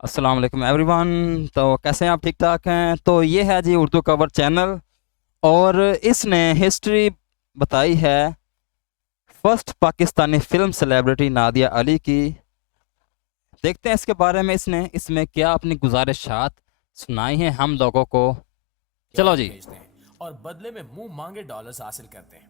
अस्सलाम वालेकुम एवरीवन। तो कैसे हैं आप? ठीक ठाक हैं? तो ये है जी उर्दू कवर चैनल, और इसने हिस्ट्री बताई है first Pakistani film celebrity Nadia Ali की। देखते हैं इसके बारे में इसने इसमें क्या अपनी गुजारिशात सुनाई हैं हम लोगों को। चलो यूरोप जी। भेजते हैं और बदले में मुंह मांगे डॉलर्स हासिल करते हैं।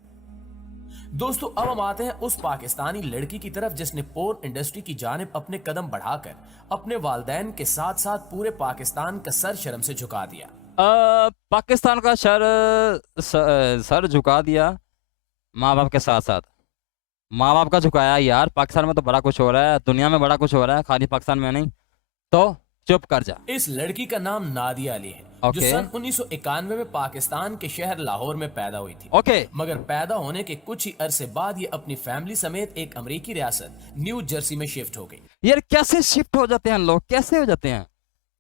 दोस्तों, अब हम आते हैं उस पाकिस्तानी लड़की की तरफ जिसने पोर्न इंडस्ट्री की जानिब अपने कदम बढ़ाकर अपने वालदैन के साथ साथ पूरे पाकिस्तान का सर शर्म से झुका दिया। पाकिस्तान का सर झुका दिया माँ बाप के साथ साथ। माँ बाप का झुकाया यार, पाकिस्तान में तो बड़ा कुछ हो रहा है, दुनिया में बड़ा कुछ हो रहा है, खाली पाकिस्तान में नहीं। तो चुप कर जा। इस लड़की का नाम नादिया अली है, जो ओके। सन 1991 में पाकिस्तान के शहर लाहौर में पैदा हुई थी। ओके। मगर पैदा होने के कुछ ही अरसे बाद ये अपनी फैमिली समेत एक अमेरिकी रियासत न्यू जर्सी में शिफ्ट हो गई। यार कैसे शिफ्ट हो जाते हैं लोग, कैसे हो जाते हैं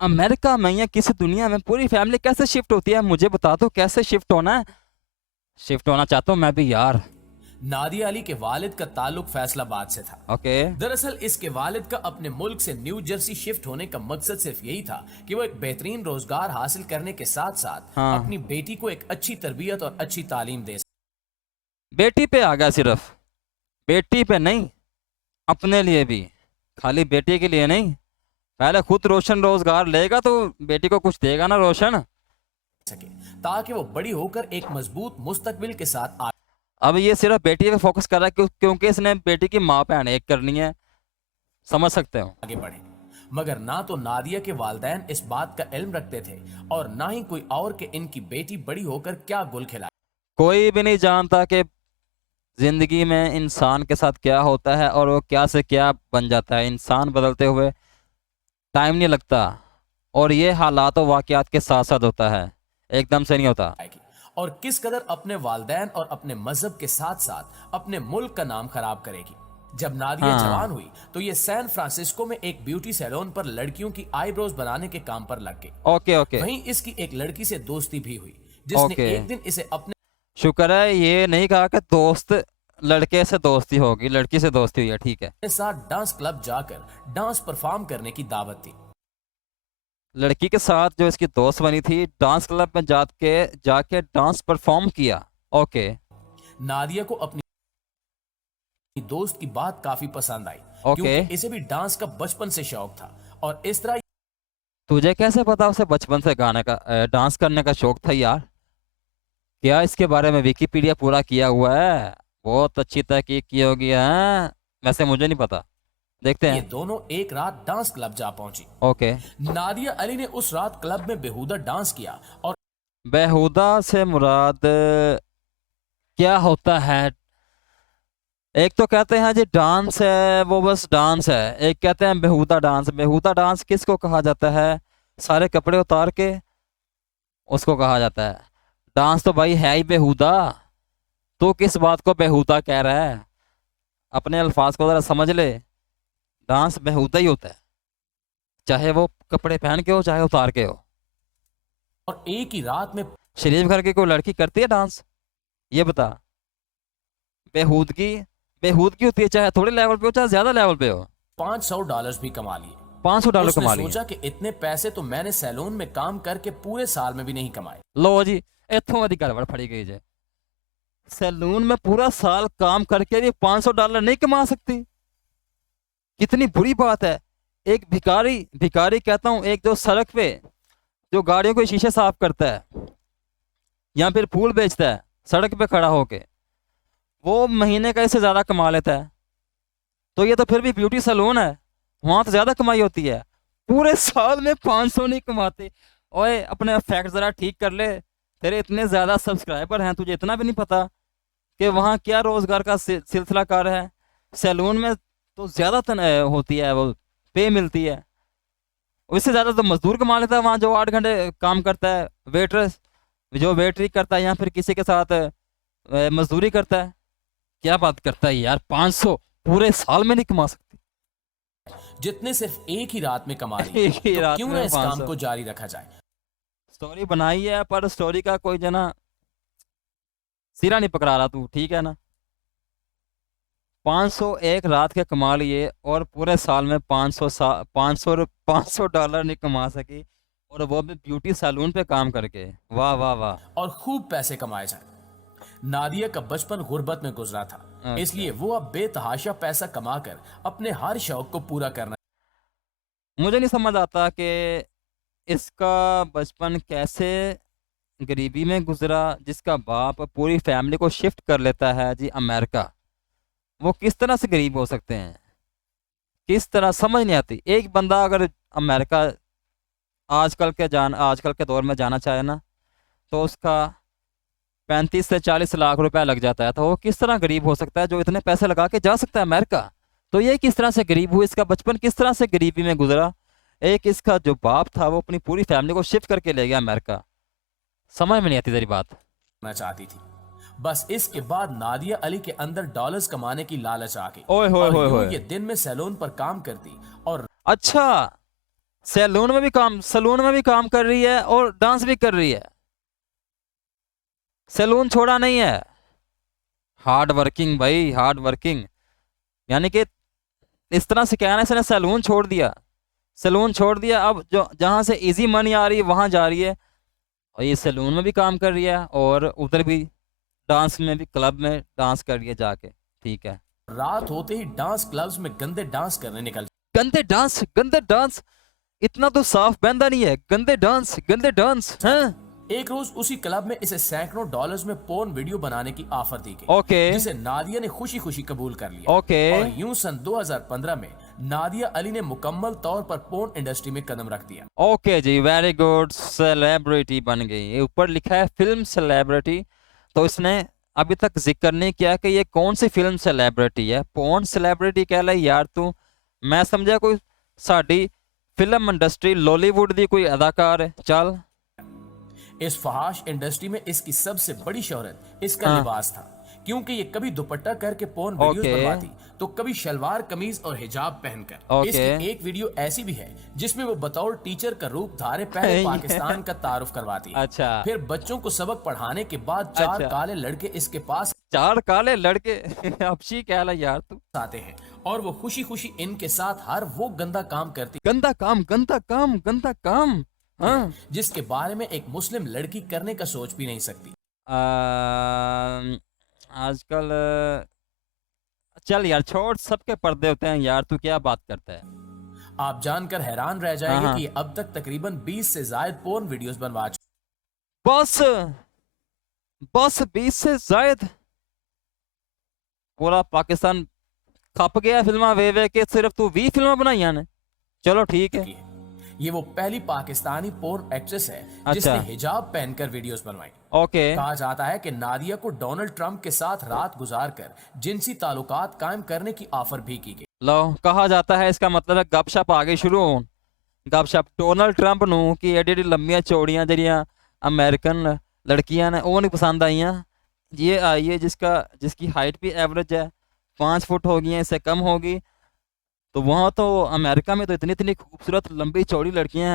अमेरिका में या किसी दुनिया में? पूरी फैमिली कैसे शिफ्ट होती है? मुझे बता दो कैसे शिफ्ट होना है। शिफ्ट होना चाहता हूँ मैं भी यार। नादिया अली के वालिद का ताल्लुक फैसलाबाद से था। ओके। दरअसल इसके वालिद का अपने मुल्क से न्यू जर्सी शिफ्ट होने का मकसद सिर्फ यही था कि वो एक बेहतरीन रोजगार हासिल करने के साथ साथ हाँ। अपनी बेटी को एक अच्छी तरबियत और अच्छी तालीम दे सके। बेटी पे आ गया सिर्फ, बेटी पे नहीं, अपने लिए भी। खाली बेटी के लिए नहीं, पहले खुद रोशन रोजगार लेगा तो बेटी को कुछ देगा ना रोशन। ताकि वो बड़ी होकर एक मजबूत मुस्तकबिल के साथ अब ये सिर्फ बेटी पे फोकस कर रहा है क्योंकि इसने बेटी की माँ बहन एक करनी है। समझ सकते हो? आगे बढ़े। मगर ना तो नादिया के वालदैन इस बात का इल्म रखते थे और ना ही कोई और कि इनकी बेटी बड़ी होकर क्या गुल खिलाए। कोई भी नहीं जानता कि जिंदगी में इंसान के साथ क्या होता है और वो क्या से क्या बन जाता है। इंसान बदलते हुए टाइम नहीं लगता, और ये हालात और वाकयात के साथ साथ होता है, एकदम से नहीं होता। और किस कदर अपने वालदैन और अपने मजहब के साथ साथ अपने मुल्क का नाम खराब करेगी। जब नादिया जवान हाँ। हुई तो ये सैन फ्रांसिस्को में एक ब्यूटी सैलून पर लड़कियों की आईब्रोज बनाने के काम पर लग गई। Okay okay. वहीं इसकी एक लड़की से दोस्ती भी हुई, जिसने ओके। एक दिन इसे अपने शुक्र है ये नहीं कहा कि दोस्त लड़के से दोस्ती होगी, लड़की से दोस्ती हुई है, ठीक है। साथ डांस क्लब जाकर डांस परफॉर्म करने की दावत दी। लड़की के साथ जो इसकी दोस्त बनी थी, डांस क्लब में जाके जाके डांस परफॉर्म किया। ओके। नादिया को अपनी दोस्त की बात काफी पसंद आई, ओके। क्योंकि इसे भी डांस का बचपन से शौक था और इस तरह तुझे कैसे पता उसे बचपन से गाने का डांस करने का शौक था यार? क्या इसके बारे में विकिपीडिया पूरा किया हुआ है? बहुत अच्छी तहकीक की होगी है। वैसे मुझे नहीं पता, देखते ये हैं। दोनों एक रात डांस क्लब जा पहुंची। ओके। नादिया अली ने उस रात क्लब में बेहुदा डांस किया और बेहुदा से मुराद क्या होता है? एक तो कहते हैं जी डांस है, वो बस डांस है। एक कहते हैं बेहुदा डांस। बेहुदा डांस किसको कहा जाता है? सारे कपड़े उतार के उसको कहा जाता है। डांस तो भाई है ही बेहुदा। तू किस बात को बेहुदा कह रहा है? अपने अल्फाज को जरा समझ ले। डांस बेहुदा ही होता है, चाहे वो कपड़े पहन के हो चाहे उतार के हो। एक ही रात में शरीफ घर की कोई लड़की करती है डांस? ये बता। बेहूदगी बेहूदगी होती है, चाहे थोड़े लेवल पे हो चाहे ज्यादा लेवल पे हो। $500 भी कमा लिए। $500 उसने कमा लिए। सोचा कि इतने पैसे तो मैंने सैलून में काम करके पूरे साल में भी नहीं कमाए। लो जी, इतों अधिक गड़बड़ फड़ी गई जे। सैलून में पूरा साल काम करके भी $500 नहीं कमा सकती? कितनी बुरी बात है। एक भिखारी, भिखारी कहता हूँ, एक जो सड़क पे जो गाड़ियों के शीशे साफ करता है या फिर फूल बेचता है सड़क पे खड़ा होके, वो महीने का इससे ज्यादा कमा लेता है। तो ये तो फिर भी ब्यूटी सैलून है, वहां तो ज्यादा कमाई होती है। पूरे साल में 500 नहीं कमाते। ओए अपने फैक्ट जरा ठीक कर ले। तेरे इतने ज्यादा सब्सक्राइबर हैं, तुझे इतना भी नहीं पता कि वहाँ क्या रोजगार का सिलसिला कार है? सैलून में तो ज्यादा होती है, वो पे मिलती है। उससे ज्यादा तो मजदूर कमा लेता है वहाँ जो 8 घंटे काम करता है। वेटर्स जो वेटरी करता है या फिर किसी के साथ मजदूरी करता है। क्या बात करता है यार, 500 पूरे साल में नहीं कमा सकती? जितने सिर्फ एक ही रात में कमा लिए। एक ही तो रात क्यों ना में इस काम 500? को जारी रखा जाए। स्टोरी बनाई है पर स्टोरी का कोई जना सिरा नहीं पकड़ा रहा तू, ठीक है ना? 500 एक रात के कमा लिए और पूरे साल में 500 डॉलर नहीं कमा सकी, और वो भी ब्यूटी सैलून पे काम करके। वाह वाह वाह। और खूब पैसे कमाए जाएं। नादिया का बचपन गुर्बत में गुजरा था, अच्छा। इसलिए वो अब बेतहाशा पैसा कमाकर अपने हर शौक को पूरा करना। मुझे नहीं समझ आता कि इसका बचपन कैसे गरीबी में गुजरा, जिसका बाप पूरी फैमिली को शिफ्ट कर लेता है जी अमेरिका। वो किस तरह से गरीब हो सकते हैं, किस तरह, समझ नहीं आती। एक बंदा अगर अमेरिका आजकल के दौर में जाना चाहे ना, तो उसका 35 से 40 लाख रुपया लग जाता है। तो वो किस तरह गरीब हो सकता है जो इतने पैसे लगा के जा सकता है अमेरिका। तो ये किस तरह से गरीब हुआ, इसका बचपन किस तरह से गरीबी में गुजरा। एक इसका जो बाप था वो अपनी पूरी फैमिली को शिफ्ट करके ले गया अमेरिका। समझ में नहीं आती तेरी बात। चाहती थी। बस इसके बाद नादिया अली के अंदर डॉलर्स कमाने की लालच आ गई ओए होए और होए यूं होए। ये दिन में सैलून पर काम करती और अच्छा, सैलून में भी काम कर रही है और डांस भी कर रही है। सैलून छोड़ा नहीं है। हार्ड वर्किंग भाई, हार्ड वर्किंग। यानी कि इस तरह से कहना, इसने सैलून छोड़ दिया, सैलून छोड़ दिया, अब जो जहाँ से इजी मनी आ रही है वहाँ जा रही है। और ये सैलून में भी काम कर रही है और उधर भी डांस में भी, क्लब में डांस कर रही है जाके। ठीक है। रात होते ही डांस क्लब्स में गंदे डांस करने निकल। गंदे डांस, इतना तो साफ बंदा नहीं है। गंदे डांस हैं। एक रोज उसी क्लब में इसे सैकड़ों डॉलर्स में पोर्न वीडियो बनाने की ऑफर दी गई, ओके जिसे नादिया ने खुशी खुशी कबूल कर लिया। ओके। और यूं सन 2015 में नादिया अली ने मुकम्मल तौर पर पोर्न इंडस्ट्री में कदम रख दिया। ओके जी, वेरी गुड, सेलिब्रिटी बन गई। ये ऊपर लिखा है फिल्म सेलिब्रिटी, तो इसने अभी तक जिक्र नहीं किया कि ये कौन सी फिल्म सेलिब्रिटी है। पोर्न सेलिब्रिटी कह ले यार तू। मैं समझा कोई साड़ी फिल्म इंडस्ट्री लॉलीवुड दी कोई अदाकार है। चल। इस फहाश इंडस्ट्री में इसकी सबसे बड़ी शोहरत इसका लिबास था, क्योंकि ये कभी दुपट्टा करके पोर्न वीडियोस ओके। बनवाती तो कभी शलवार कमीज और हिजाब पहनकर। ओके। इसकी एक वीडियो ऐसी भी है जिसमें वो बतौर टीचर का रूप धारे पहले पाकिस्तान का तारुफ करवाती है। अच्छा। फिर बच्चों को सबक पढ़ाने के बाद 4 अच्छा। काले लड़के इसके पास 4 काले लड़के अपशी कह ले यार तू। आते हैं और वो खुशी खुशी इनके साथ हर वो गंदा काम करती गंदा काम। हाँ। जिसके बारे में एक मुस्लिम लड़की करने का सोच भी नहीं सकती। आजकल चल यार छोड़, सबके पर्दे होते हैं यार, तू क्या बात करता है। आप जानकर हैरान रह जाएंगे हाँ। कि ये अब तक तकरीबन 20 से ज्यादा पोर्न वीडियोस बनवा बस 20 से जायद। पूरा पाकिस्तान खप गया फिल्मा वे के, सिर्फ तू 20 फिल्मा बनाई ने। चलो ठीक है। चुकी है। ये वो पहली पाकिस्तानी पोर्न एक्ट्रेस है अच्छा। जिसने हिजाब पहनकर वीडियोस बनवाई। ओके। कहा जाता है कि नादिया को डोनाल्ड ट्रंप के साथ रात गुजारकर जिनसी ताल्लुकात कायम करने की ऑफर भी की गई। लो, कहा जाता है, इसका मतलब है गपशप आगे शुरू हो। गपशप डोनाल्ड ट्रंप नू कि एडी एडी लंबियां चौड़ियां जड़ियां अमेरिकन लड़कियां ने वो नहीं पसंद आईयां। ये आई है जिसकी हाइट भी एवरेज है, 5 फुट होगी, इससे कम होगी। तो वहाँ तो अमेरिका में तो इतनी इतनी खूबसूरत लंबी चौड़ी लड़कियां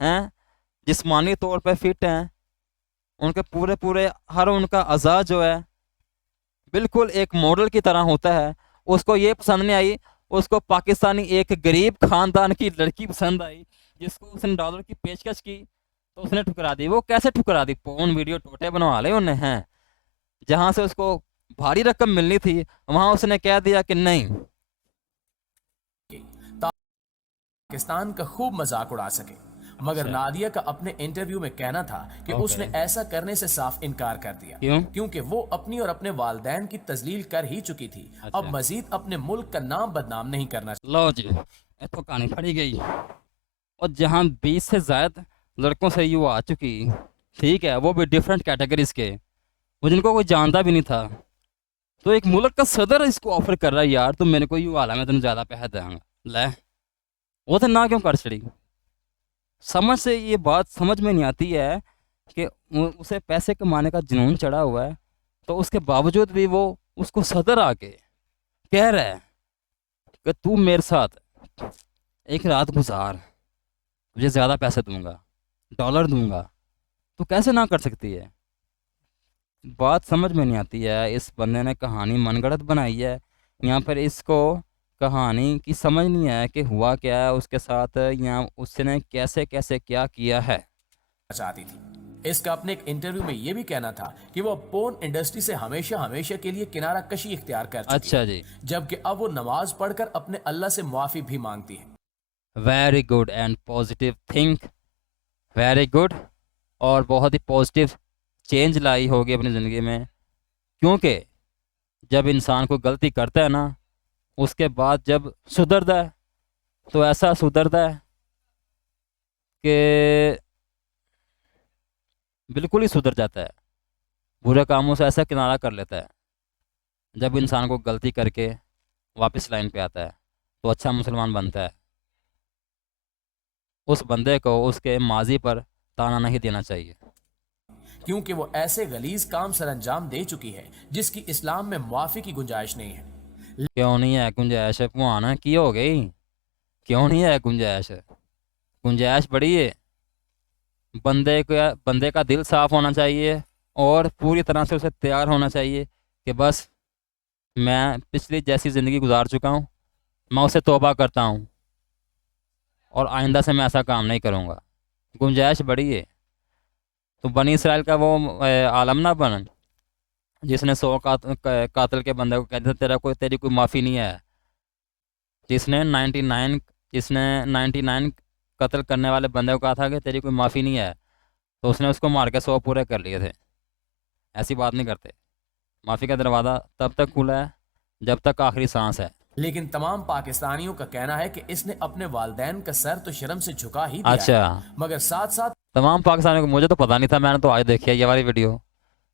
हैं जिस्मानी तौर पे फिट हैं। उनके पूरे हर उनका अज़ा जो है बिल्कुल एक मॉडल की तरह होता है। उसको ये पसंद नहीं आई, उसको पाकिस्तानी एक गरीब खानदान की लड़की पसंद आई जिसको उसने डॉलर की पेशकश की तो उसने ठुकरा दी। वो कैसे ठुकरा दी? पोर्न वीडियो टोटे बनवा ले उन्हें हैं। जहाँ से उसको भारी रकम मिलनी थी वहाँ उसने कह दिया कि नहीं। पाकिस्तान का खूब मजाक उड़ा सके, मगर नादिया का अपने इंटरव्यू में कहना था कि उसने ऐसा करने से साफ इनकार कर दिया। क्यों? क्योंकि वो अपनी और अपने वालदैन की तजलील कर ही चुकी थी। अब मजीद अपने मुल्क का नाम बदनाम नहीं करना। लो जी, ये तो कहानी फड़ी गई। और जहाँ 20 से ज्यादा लड़कों से यू आ चुकी, ठीक है, वो भी डिफरेंट कैटेगरीज के, वो जिनको कोई जानता भी नहीं था। तो एक मुल्क का सदर इसको ऑफर कर रहा है यार तुम मेरे को यू आला में तुम ज़्यादा पैसा देंगे ले, वो तो ना क्यों कर चढ़ी। समझ से ये बात समझ में नहीं आती है कि उसे पैसे कमाने का जुनून चढ़ा हुआ है, तो उसके बावजूद भी वो उसको सदर आके कह रहा है कि तू मेरे साथ एक रात गुजार, तुझे ज़्यादा पैसे दूंगा, डॉलर दूंगा। तो कैसे ना कर सकती है? बात समझ में नहीं आती है। इस बंदे ने कहानी मनगढ़ंत बनाई है यहाँ पर इसको कहानी की समझ नहीं आया कि हुआ क्या है उसके साथ, या उसने कैसे कैसे क्या किया है। चाहती थी। इसका अपने एक इंटरव्यू में यह भी कहना था कि वो पोर्न इंडस्ट्री से हमेशा हमेशा के लिए किनारा कशी इख्तियार कर चुकी अच्छा है, जी, जबकि अब वो नमाज पढ़कर अपने अल्लाह से मुआफी भी मांगती है। Very good and positive think, very good. और बहुत ही पॉजिटिव चेंज लाई होगी अपनी ज़िंदगी में, क्योंकि जब इंसान को गलती करता है ना, उसके बाद जब सुधरता है तो ऐसा सुधरता है कि बिल्कुल ही सुधर जाता है, बुरे कामों से ऐसा किनारा कर लेता है। जब इंसान को गलती करके वापस लाइन पे आता है तो अच्छा मुसलमान बनता है। उस बंदे को उसके माजी पर ताना नहीं देना चाहिए। क्योंकि वो ऐसे गलीज काम सरंजाम दे चुकी है जिसकी इस्लाम में मुआफी की गुंजाइश नहीं है। क्यों नहीं है गुंजाइश भगवान की हो गई? क्यों नहीं है गुंजाइश? गुंजाइश बड़ी है। बंदे का दिल साफ होना चाहिए और पूरी तरह से उसे तैयार होना चाहिए कि बस मैं पिछली जैसी ज़िंदगी गुजार चुका हूँ, मैं उसे तौबा करता हूँ और आइंदा से मैं ऐसा काम नहीं करूँगा। गुंजाइश बड़ी है। तो बनी इसराइल का वो आलम ना बन जिसने 100 कातिल के बंदे को कह दिया तेरी कोई माफ़ी नहीं है। जिसने 99 जिसने 99 कत्ल करने वाले बंदे को कहा था कि तेरी कोई माफ़ी नहीं है, तो उसने उसको मार के 100 पूरे कर लिए थे। ऐसी बात नहीं करते। माफ़ी का दरवाज़ा तब तक खुला है जब तक आखिरी सांस है। लेकिन तमाम पाकिस्तानियों का कहना है कि इसने अपने वालदैन का सर तो शर्म से झुका ही दिया अच्छा, है, मगर साथ साथ तमाम पाकिस्तानियों को, मुझे तो पता नहीं था, मैंने तो आज देखी है ये वाली वीडियो।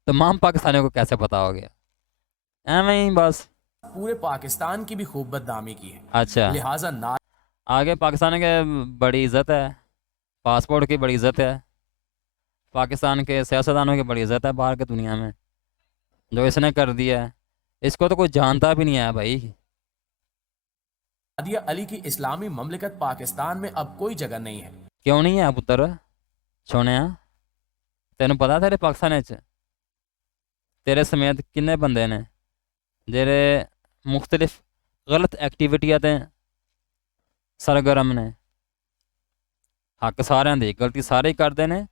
तमाम पाकिस्तानियों को कैसे पता हो गया? एवं ही बस। पूरे पाकिस्तान की भी खूब बदनामी की है। अच्छा, लिहाजा ना आगे पाकिस्तान के बड़ी इज़्ज़त है, पासपोर्ट की बड़ी इज़्ज़त है, पाकिस्तान के सियासतदानों की बड़ी इज़्ज़त है बाहर की दुनिया में। जो इसने कर दिया है इसको तो कोई जानता भी नहीं है भाई। नादिया अली की इस्लामी ममलिकत पाकिस्तान में अब कोई जगह नहीं है। क्यों नहीं है पुत्र? छोने तेन पता तेरे पाकिस्तान च तेरे समेत किन्ने बंदे ने जेरे मुख्तलिफ गलत एक्टिविटियां ते सरगर्म ने। हक सारे दी, गलती सारे ही करते ने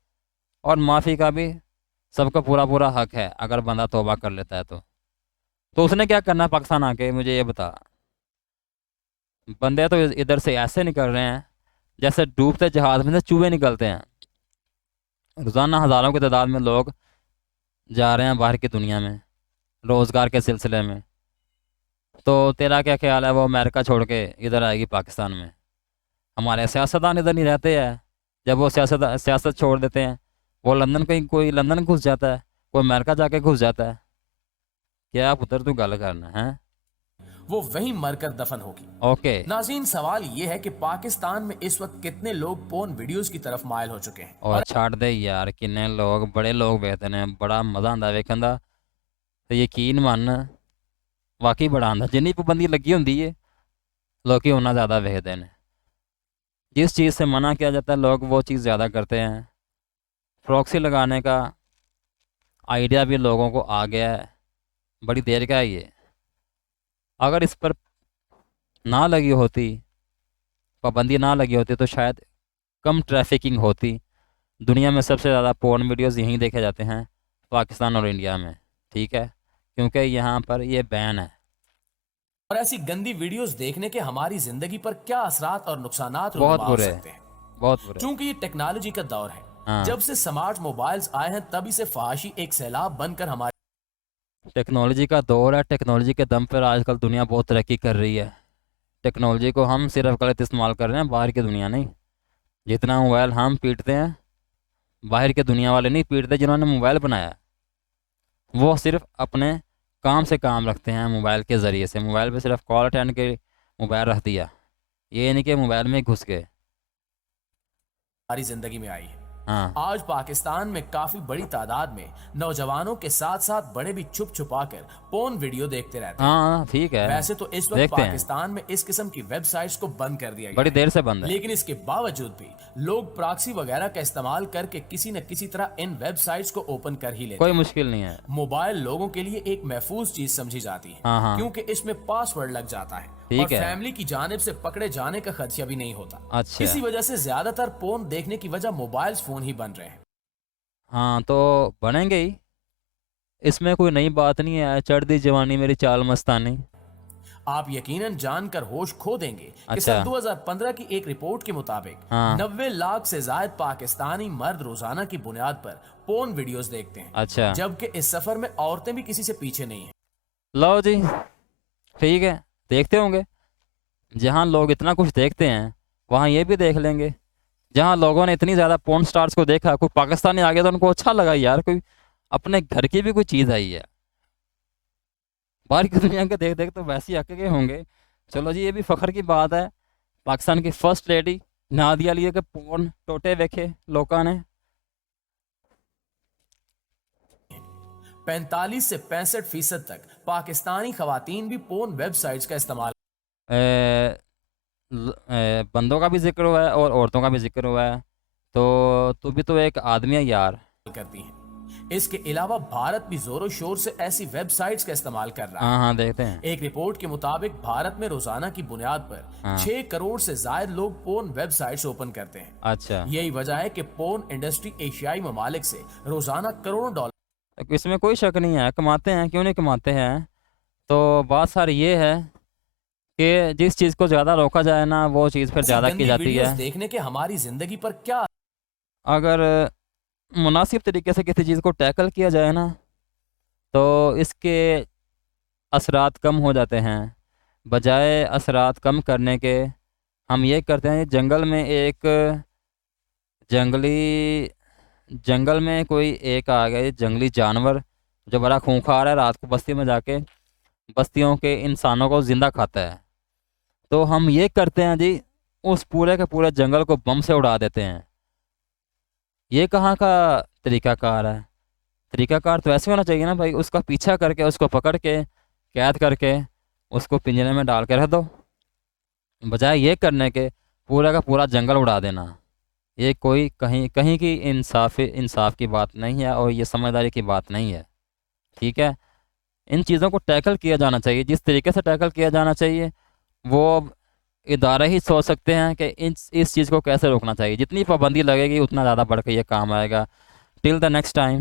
और माफ़ी का भी सबका पूरा पूरा हक है अगर बंदा तौबा कर लेता है तो उसने क्या करना है पाकिस्तान आके, मुझे ये बता। बंदे तो इधर से ऐसे निकल रहे हैं जैसे डूबते जहाज में से चूहे निकलते हैं। रोज़ाना हज़ारों की तादाद में लोग जा रहे हैं बाहर की दुनिया में रोज़गार के सिलसिले में। तो तेरा क्या ख्याल है वो अमेरिका छोड़ के इधर आएगी पाकिस्तान में? हमारे सियासतदान इधर नहीं रहते हैं। जब वो सियासत छोड़ देते हैं वो लंदन, कहीं कोई लंदन घुस जाता है, कोई अमेरिका जाके घुस जाता है। क्या पुत्र तू गल करना है? वो वहीं मरकर दफन होगी। ओके। नाज़रीन, सवाल ये है कि पाकिस्तान में इस वक्त कितने लोग पोर्न वीडियोस की तरफ मायल हो चुके हैं। और छाड़ दे यार, किन्ने लोग, बड़े लोग वेखते ने, बड़ा मज़ा आंदा वेखन दा। ते यकीन मन वाकई बड़ा आंदा। जिन्नी पाबंदी लगी होंदी है लोग उन्ना ज़्यादा वेखते हैं। जिस चीज़ से मना किया जाता है लोग वो चीज़ ज़्यादा करते हैं। प्रॉक्सी लगाने का आइडिया भी लोगों को आ गया है, बड़ी देर का है ये। अगर इस पर ना लगी होती, पाबंदी ना लगी होती तो शायद कम ट्रैफिकिंग होती। दुनिया में सबसे ज़्यादा पोर्न वीडियोस यहीं देखे जाते हैं, पाकिस्तान और इंडिया में। ठीक है, क्योंकि यहाँ पर ये बैन है। और ऐसी गंदी वीडियोस देखने के हमारी जिंदगी पर क्या असरात और नुकसानात बहुत रुनुमा हो बुरे, सकते हैं। बहुत बुरे। चूंकि ये टेक्नोलॉजी का दौर है, हाँ, जब से स्मार्ट मोबाइल्स आए हैं तभी से फहाशी एक सैलाब बनकर हमारे टेक्नोलॉजी का दौर है। टेक्नोलॉजी के दम पर आजकल दुनिया बहुत तरक्की कर रही है। टेक्नोलॉजी को हम सिर्फ गलत इस्तेमाल कर रहे हैं, बाहर की दुनिया नहीं। जितना मोबाइल हम पीटते हैं बाहर की दुनिया वाले नहीं पीटते। जिन्होंने मोबाइल बनाया वो सिर्फ अपने काम से काम रखते हैं मोबाइल के ज़रिए से। मोबाइल पे सिर्फ कॉल अटेंड के मोबाइल रख दिया, ये नहीं कि मोबाइल में घुस गए। जिंदगी में आई है। हाँ आज पाकिस्तान में काफी बड़ी तादाद में नौजवानों के साथ साथ बड़े भी छुप छुपा कर पोर्न वीडियो देखते रहते हैं। हाँ ठीक है, वैसे तो इस वक्त देखते हैं, पाकिस्तान में इस किस्म की वेबसाइट्स को बंद कर दिया गया बड़ी है, देर से बंद है। लेकिन इसके बावजूद भी लोग प्रॉक्सी वगैरह का इस्तेमाल करके किसी न किसी तरह इन वेबसाइट्स को ओपन कर ही लेते कोई हैं। मुश्किल नहीं है। मोबाइल लोगों के लिए एक महफूज चीज समझी जाती है, हाँ हाँ क्योंकि इसमें पासवर्ड लग जाता है और ठीक है। फैमिली की जानिब से पकड़े जाने का खदशा भी नहीं होता। अच्छा, इसी वजह से ज्यादातर पोर्न देखने की वजह मोबाइल फोन ही बन रहे हैं। हाँ तो बनेंगे ही, इसमें कोई नई बात नहीं है। चढ़ दी जवानी मेरी चाल मस्तानी। आप यकीनन जानकर होश खो देंगे कि अच्छा। सन 2015 की एक रिपोर्ट के मुताबिक हाँ 90 लाख से ज्यादा पाकिस्तानी मर्द रोजाना की बुनियाद पर पोर्न वीडियोस देखते हैं, अच्छा, जबकि इस सफर में औरतें भी किसी से पीछे नहीं हैं। लो जी, ठीक है, देखते होंगे। जहाँ लोग इतना कुछ देखते हैं वहाँ ये भी देख लेंगे। जहाँ लोगों ने इतनी ज़्यादा पोर्न स्टार्स को देखा, कोई पाकिस्तानी आ गया तो उनको अच्छा लगा, यार कोई अपने घर की भी कोई चीज़ आई है। बाहर की दुनिया के देख देख तो वैसे ही अके गए होंगे। चलो जी, ये भी फख्र की बात है, पाकिस्तान की फर्स्ट लेडी नादिया अली के पोर्न टोटे देखे लोगों ने। 45 से 65% तक पाकिस्तानी खवातीन भी पोर्न वेबसाइट्स का इस्तेमाल बंदों का भी जिक्र हुआ है और औरतों का भी जिक्र हुआ है, तो तू भी तो एक आदमी है यार। करती हैं। इसके अलावा भारत भी जोरों शोर से ऐसी वेबसाइट्स का इस्तेमाल कर रहा है। हाँ हाँ देखते हैं। एक रिपोर्ट के मुताबिक भारत में रोजाना की बुनियाद पर हाँ 6 करोड़ से ज्यादा लोग पोर्न वेबसाइट्स ओपन करते हैं। अच्छा, यही वजह है कि पोर्न इंडस्ट्री एशियाई ममालिक से रोजाना करोड़ों डॉलर इसमें कोई शक नहीं है, कमाते हैं, क्यों नहीं कमाते हैं। तो बात सारी ये है कि जिस चीज़ को ज़्यादा रोका जाए ना, वो चीज़ फिर ऐसी ज़्यादा की गंदी जाती वीडियोस है। देखने के हमारी जिंदगी पर क्या अगर मुनासिब तरीके से किसी चीज़ को टैकल किया जाए ना, तो इसके असरात कम हो जाते हैं। बजाय असरात कम करने के हम ये करते हैं, जंगल में एक जंगली जंगल में कोई एक आ गया जंगली जानवर जो बड़ा खूंखार है, रात को बस्ती में जाके बस्तियों के इंसानों को ज़िंदा खाता है। तो हम ये करते हैं जी, उस पूरे के पूरे जंगल को बम से उड़ा देते हैं। ये कहाँ का तरीकाकार है? तरीकाकार तो ऐसे होना चाहिए ना भाई, उसका पीछा करके, उसको पकड़ के, कैद करके, उसको पिंजरे में डाल के रख दो, बजाय ये करने के पूरा का पूरा जंगल उड़ा देना। ये कोई कहीं कहीं की इंसाफ की बात नहीं है और ये समझदारी की बात नहीं है, ठीक है। इन चीज़ों को टैकल किया जाना चाहिए, जिस तरीके से टैकल किया जाना चाहिए वो अब इदारे ही सोच सकते हैं कि इस चीज़ को कैसे रोकना चाहिए। जितनी पाबंदी लगेगी उतना ज़्यादा बढ़ के ये काम आएगा। Till the next time.